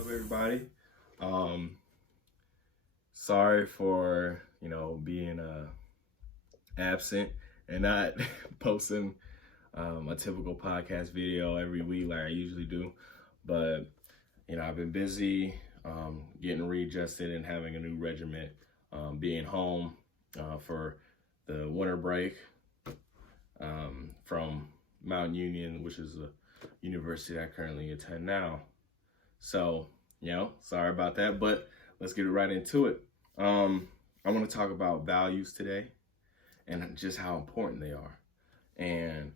What's up, everybody? Um, Sorry for being absent and not posting a typical podcast video every week like I usually do. But I've been busy getting readjusted and having a new regiment, being home for the winter break from Mount Union, which is a university I currently attend now. So, sorry about that, but let's get right into it. I want to talk about values today and just how important they are. And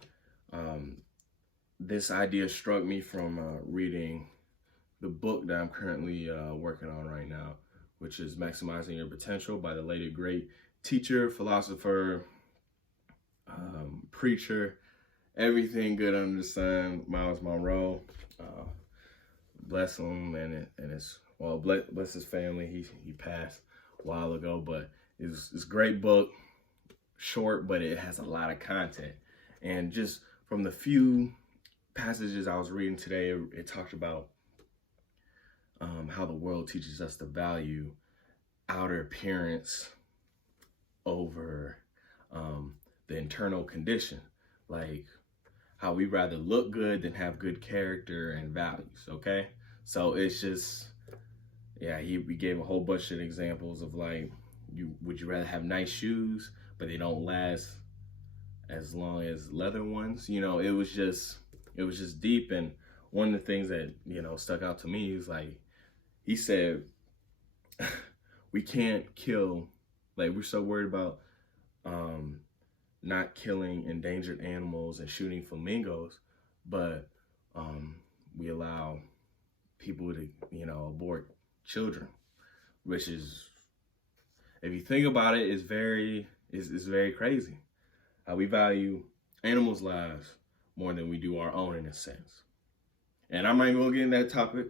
this idea struck me from reading the book that I'm currently working on right now, which is Maximizing Your Potential by the late great teacher, philosopher, preacher, everything good under the sun, Miles Monroe. Bless him and his bless his family. He passed a while ago, but it's a great book, short, but it has a lot of content. And just from the few passages I was reading today, it talked about how the world teaches us to value outer appearance over the internal condition, like how we rather look good than have good character and values. Okay, so it's just we gave a whole bunch of examples of like, would you rather have nice shoes but they don't last as long as leather ones? It was just deep. And one of the things that stuck out to me is like, he said we can't kill, like, we're so worried about not killing endangered animals and shooting flamingos, but we allow people to abort children, which is, if you think about it, is very crazy how we value animals' lives more than we do our own, in a sense. And I'm not even gonna get in that topic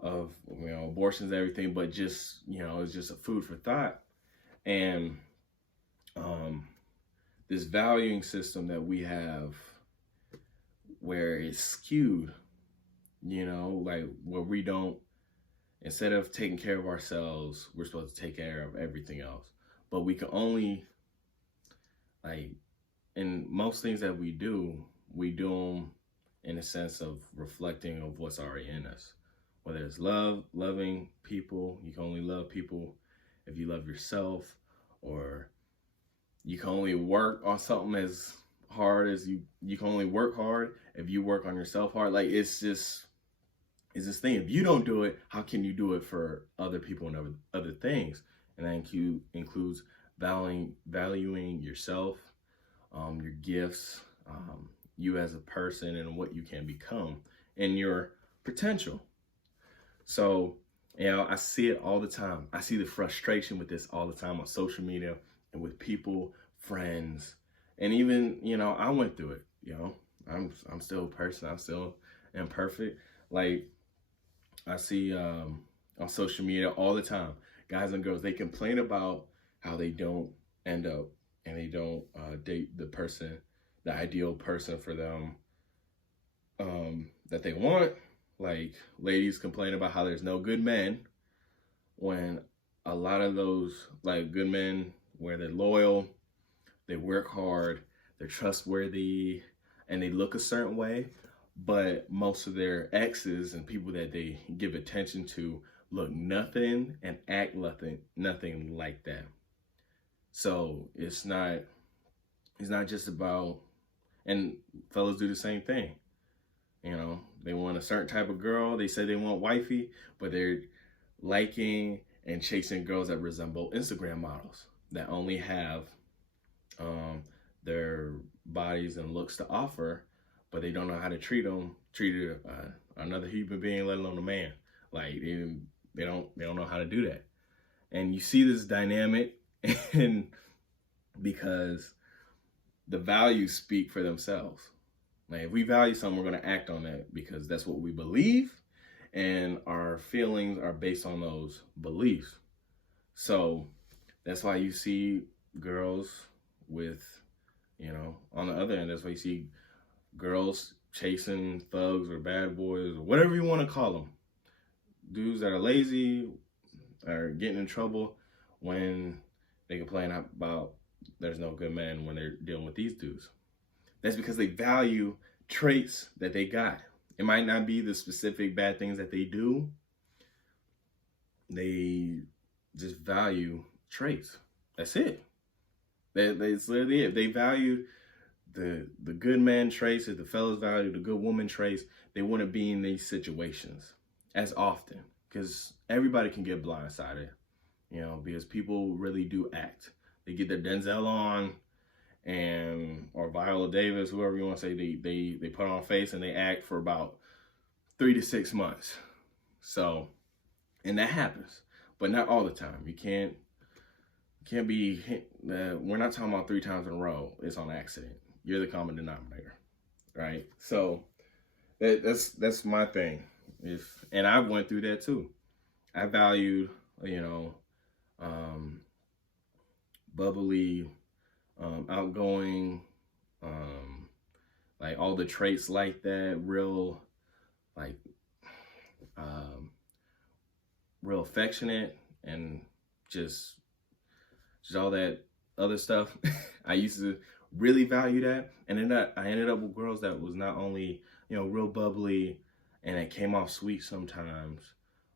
of abortions and everything, but just it's just a food for thought. And this valuing system that we have, where it's skewed, like where we don't, instead of taking care of ourselves, we're supposed to take care of everything else. But we can only, like, in most things that we do them in a sense of reflecting of what's already in us. Whether it's loving people, you can only love people if you love yourself, or you can only work on something as hard as you can only work hard if you work on yourself hard. Like, it's this thing. If you don't do it, how can you do it for other people and other things? And that includes valuing yourself, your gifts, you as a person, and what you can become, and your potential. So, I see it all the time. I see the frustration with this all the time on social media and with people, friends, and even, I went through it. I'm still a person. I'm still imperfect. Like, I see on social media all the time, guys and girls, they complain about how they don't end up and they don't date the ideal person for them that they want. Like, ladies complain about how there's no good men, when a lot of those, like, good men, where they're loyal, they work hard, they're trustworthy, and they look a certain way, but most of their exes and people that they give attention to look nothing and act nothing like that. So it's not just about, and fellas do the same thing. They want a certain type of girl. They say they want wifey, but they're liking and chasing girls that resemble Instagram models that only have their bodies and looks to offer, but they don't know how to treat another human being, let alone a man. Like, they don't know how to do that. And you see this dynamic, and because the values speak for themselves. Like, if we value something, we're going to act on that because that's what we believe, and our feelings are based on those beliefs. So that's why you see girls with, on the other end, that's why you see girls chasing thugs or bad boys or whatever you want to call them, dudes that are lazy are getting in trouble when they complain about there's no good men when they're dealing with these dudes. That's because they value traits that they got. It might not be the specific bad things that they do. They just value traits. That's it. That's literally it. They value the good man traits. If the fellas value the good woman traits, they wouldn't be in these situations as often, because everybody can get blindsided, because people really do act. They get their Denzel on, or Viola Davis, whoever you want to say, they put on a face and they act for about 3 to 6 months. So, and that happens, but not all the time. You can't be. We're not talking about 3 times in a row. It's on accident. You're the common denominator, right? So that's my thing. And I went through that too. I valued, bubbly, outgoing, like all the traits like that, real affectionate, and just all that other stuff. I used to really value that, and then I ended up with girls that was not only real bubbly and it came off sweet sometimes,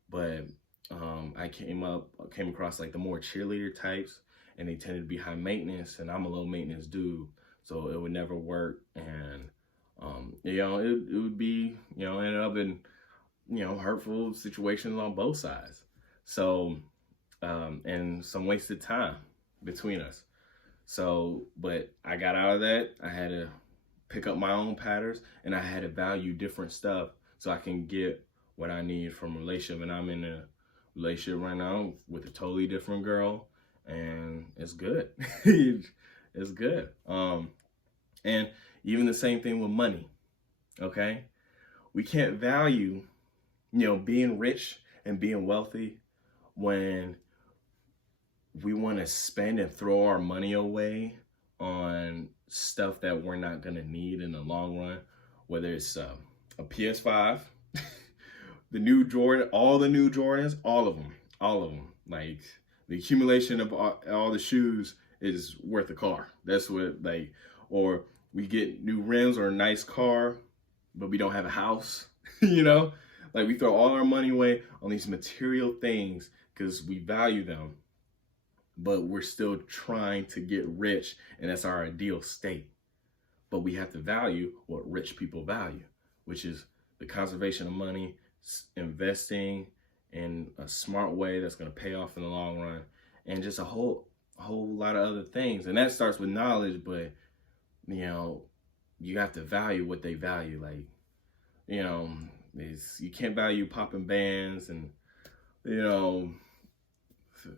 but I came across like the more cheerleader types, and they tended to be high maintenance, and I'm a low maintenance dude, so it would never work. And it would be ended up in hurtful situations on both sides. So and some wasted time between us. So, but I got out of that. I had to pick up my own patterns, and I had to value different stuff so I can get what I need from a relationship. And I'm in a relationship right now with a totally different girl, and it's good. It's good. And even the same thing with money. Okay, we can't value being rich and being wealthy when we want to spend and throw our money away on stuff that we're not going to need in the long run, whether it's a PS5, the new Jordan, all the new Jordans, all of them. Like, the accumulation of all the shoes is worth a car. That's what, or we get new rims or a nice car, but we don't have a house, Like, we throw all our money away on these material things because we value them, but we're still trying to get rich, and that's our ideal state. But we have to value what rich people value, which is the conservation of money, investing in a smart way that's going to pay off in the long run, and just a whole lot of other things. And that starts with knowledge, but you have to value what they value. Like, you can't value popping bands and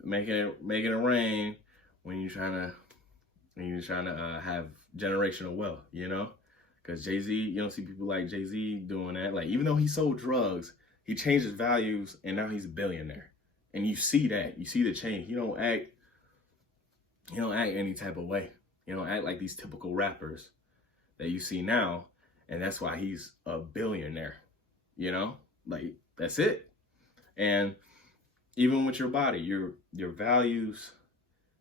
making it rain when you're trying to have generational wealth, because Jay-Z, you don't see people like Jay-Z doing that. Like, even though he sold drugs, he changed his values, and now he's a billionaire. And you see that, you see the change. You don't act any type of way. You don't act like these typical rappers that you see now, and that's why he's a billionaire. Like, that's it. And even with your body, your values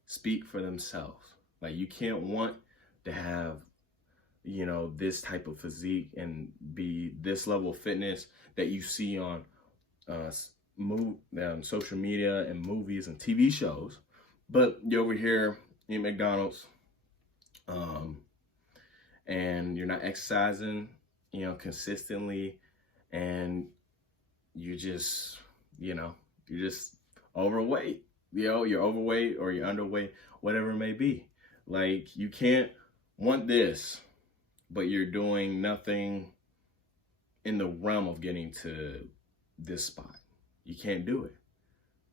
speak for themselves. Like, you can't want to have, this type of physique and be this level of fitness that you see on social media and movies and TV shows, but you're over here in McDonald's, and you're not exercising, consistently, and you're just overweight. You're overweight or you're underweight, whatever it may be. Like, you can't want this, but you're doing nothing in the realm of getting to this spot. You can't do it.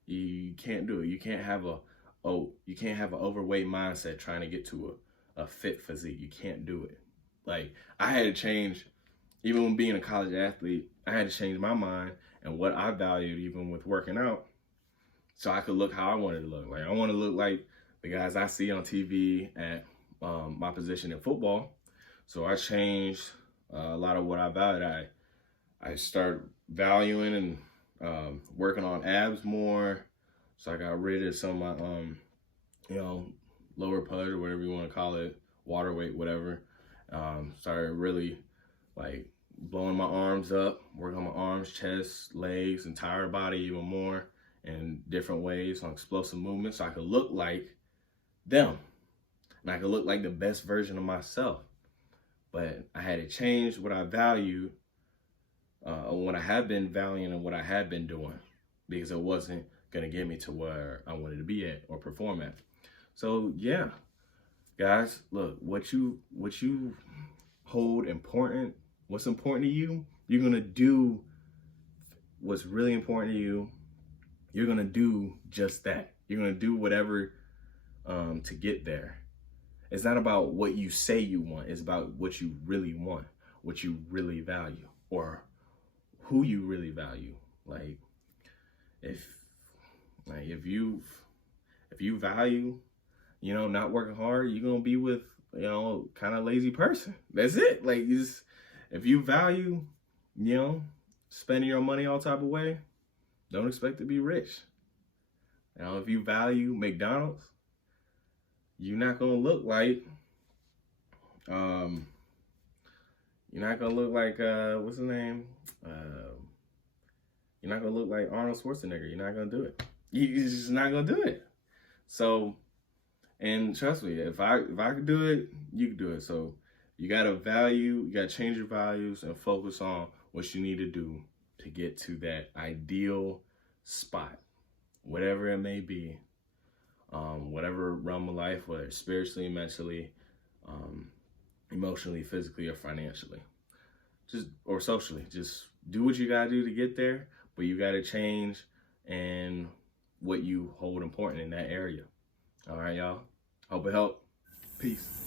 You can't do it. You can't have an overweight mindset trying to get to a fit physique. You can't do it. Like, I had to change, even when being a college athlete, I had to change my mind and what I valued, even with working out, so I could look how I wanted to look. Like, I want to look like the guys I see on TV at my position in football. So I changed a lot of what I valued. I started valuing and working on abs more. So I got rid of some of my, lower pudge or whatever you want to call it, water weight, whatever. Started really like blowing my arms up, working on my arms, chest, legs, entire body even more in different ways on explosive movements so I could look like them. And I could look like the best version of myself. But I had to change what I value, what I have been valuing and what I had been doing, because it wasn't going to get me to where I wanted to be at or perform at. So yeah, guys, look, what you hold important, what's important to you, you're going to do what's really important to you. You're going to do just that. You're going to do whatever to get there. It's not about what you say you want. It's about what you really want, what you really value, or who you really value. Like if you value, not working hard, you're gonna be with, kind of lazy person. That's it. Like if you value, spending your money all type of way, don't expect to be rich. If you value McDonald's, you're not gonna look like, what's his name? You're not gonna look like Arnold Schwarzenegger. You're not gonna do it. You're just not gonna do it. So, and trust me, if I could do it, you can do it. So you gotta change your values and focus on what you need to do to get to that ideal spot, whatever it may be. Whatever realm of life, whether it's spiritually, mentally, emotionally, physically, or financially, or socially. Just do what you gotta do to get there, but you gotta change and what you hold important in that area. All right, y'all. Hope it helped. Peace.